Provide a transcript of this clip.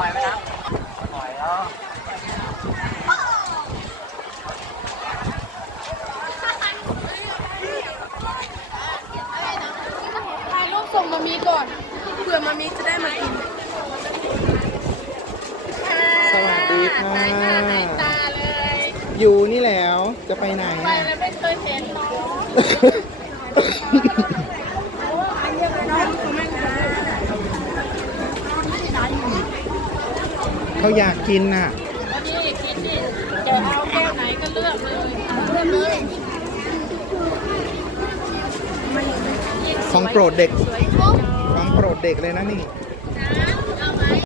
ปไหมครปล่อยแล้วถ่ายรูปส่งมามีก่อนเผื่อมามีจะได้มากินสวัสดีค่ะตาเลยอยู่นี่แล้วจะไปไหนไปแล้วไม่เคยเห็นหรอ เขาอยากกินน่ะวันนี้กินดิจะเอาแก้วไหนก็เลือกเลยเลือกเลยของโปรดเด็กสวยปุ๊บของโปรดเด็กเลยนะนี่ส